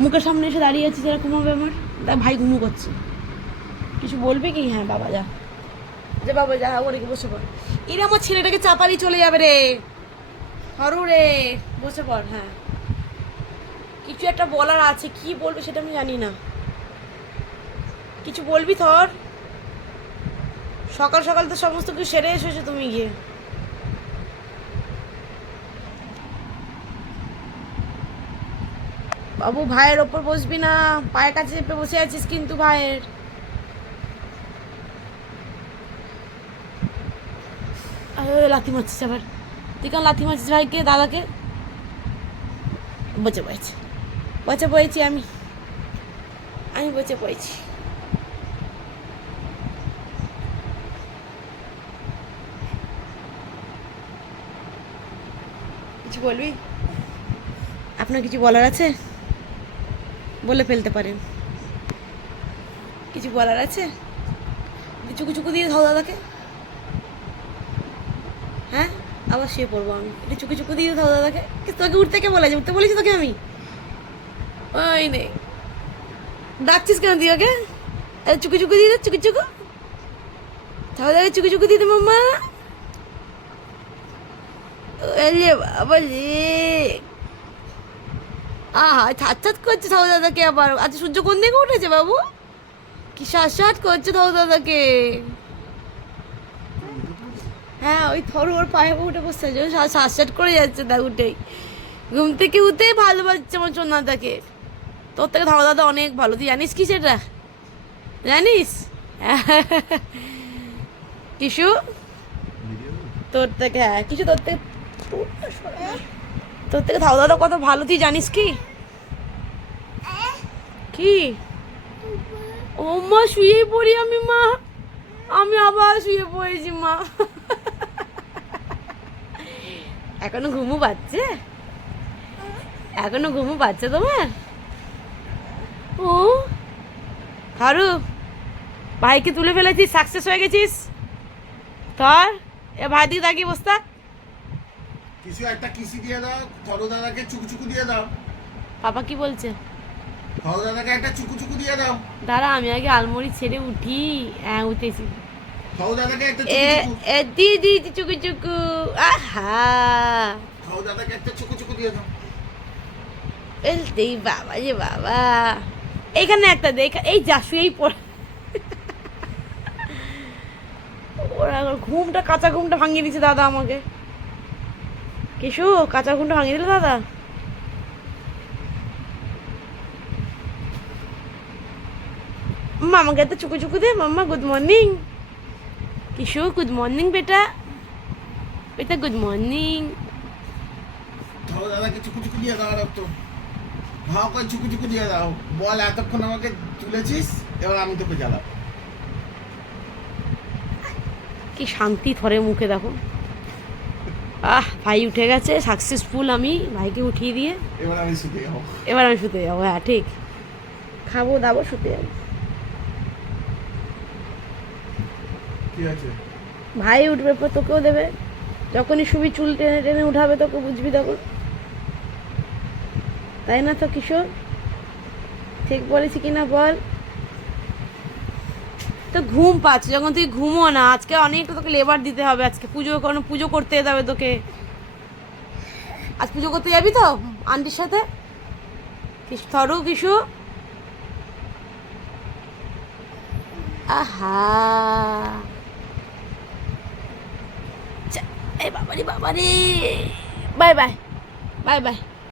মুখের সামনে এসে দাঁড়িয়ে আছিস এরকম হবে আমার? তা ভাই ঘুমু করছে, কিছু বলবি কি? হ্যাঁ বাবা যা, যে বাবা যা, ওরে বসে পড়। এরা আমার ছেলেটাকে চাপালি চলে যাবে রে, হরু রে, বসে পড়। হ্যাঁ কিছু একটা বলার আছে, কি বলবে সেটা আমি জানি না। কিছু বলবি থর? সকাল সকাল তো সমস্ত কিছু সেরে এসেছো তুমি গিয়ে। বাবু ভাইয়ের ওপর বসবি না, পায়ের কাছে চেপে বসে আছিস কিন্তু ভাইয়ের। লাথি মারছিস আবার, তুই কেন লাথি মারছিস ভাইকে, দাদাকে? বসে পড়েছি, বসে পড়েছি আমি বসে পড়েছি। কিছু বলবি? আপনার কিছু বলার আছে? বলে ফেলতে পারেন। কিছু বলার আছে? চুকু চুকু দিয়ে দাও দাদাকে। হ্যাঁ আবার শুয়ে পড়বো আমি, একটু চুকু চুকু দিয়ে দাও দাদাকে। তোকে উঠতে কে বলেছে? উঠতে বলেছি তোকে আমি? ওই নেই, ডাকছিস কেন তুই ওকে? চুকু চুকু দিয়ে দে, চুকু চুকু দাদাকে, চুকু চুকু দিয়ে দে মাম্মা। বাবা রে, আহা ছাট করছে ঠাউ দাদাকে আবার। আচ্ছা সূর্য কোন দিকে উঠেছে বাবু? কি শ্বাস করছে ঠাউ দাদাকে। হ্যাঁ ওই থর ওর পায়ে উঠে বসছে, শ্বাস করে যাচ্ছে তা উঠেই, ঘুম থেকে উঠেই ভালোবাসছে আমার সোনাদাকে। তোর থেকে ঠাউ দাদা অনেক ভালো, তুই জানিস কি সেটা? জানিস? কিশু তোর থেকে, হ্যাঁ কিছু তোর থেকে ঠাউ দাদা কত ভালো, তুই জানিস কি? কি? ও মা শুয়েই পড়ি আমি মা, আমি আবার শুয়ে পড়েছি মা। এখনো ঘুমু পাচ্ছে? এখনো ঘুমু পাচ্ছে তোমার? ও হারু, ভাইকে তুলে ফেলেছিস, সাকসেস হয়ে গেছিস। ধর এ ভাই দিকে তাকিয়ে বস থাক। কিছু একটা কিসি দিয়ে দাও, থরো দাদাকে চুকু চুকু দিয়ে দাও। পাপা কি বলছে? থরো দাদাকে একটা চুকু চুকু দিয়ে দাও। দাঁড়া আমি আগে আলমারি ছেড়ে উঠি। হ্যাঁ উঠেছি। থরো দাদাকে একটা এ চুকু চুকু। এ দি দি দি চুকু চুকু, আহা থরো দাদাকে একটা চুকু চুকু দিয়ে দাও। এই বাবা যে বাবা, এইখানে একটা দে, এই যা শুয়েই পড়। ওরা ঘুমটা, কাঁচা ঘুমটা ভাঙিয়ে দিচ্ছে দাদা আমাকে। কিশু কাঁচা ঘুমটা ভাঙিয়ে দিল দাদা। আমাকে এত চুকু চুকু দে মাম্মা। গুড মর্নিং কিশু, গুড মর্নিং বেটা, বেটা গুড মর্নিং। থরো দাদাকে চুকু চুকু দিয়ে দাও, আর তো ভাও করে চুকু চুকু দিয়ে দাও। বল এতক্ষণ আমাকে তুলেছিস, এবার আমি তোকে জ্বালাবো। কি শান্তি থরে মুখে দেখো। ভাই উঠে গেছে, সাকসেসফুল আমি ভাইকে উঠিয়ে দিয়ে। এবার আমি শুতে যাবো। এবার আমি শুতে যাবো, হ্যাঁ ঠিক, খাবো দাবো শুতে যাবো। কি আছে? ভাই উঠবে পর তোকেও দেবে, যখনই শুবি চুল টেনে টেনে উঠাবে তোকে, বুঝবি তখন। তাই না তো কিশোর? ঠিক বলেছি কিনা বল? তো ঘুম পাচ্ছে যখন তুই ঘুমো না। আজকে অনেকটা তোকে লেবার দিতে হবে, আজকে পুজো করতে যেতে হবে তোকে। আজ পুজো করতে যাবি তো আন্টির সাথে? থরু কিশু, আহা এই বাবারি বাবারি, বাই বাই বাই বাই।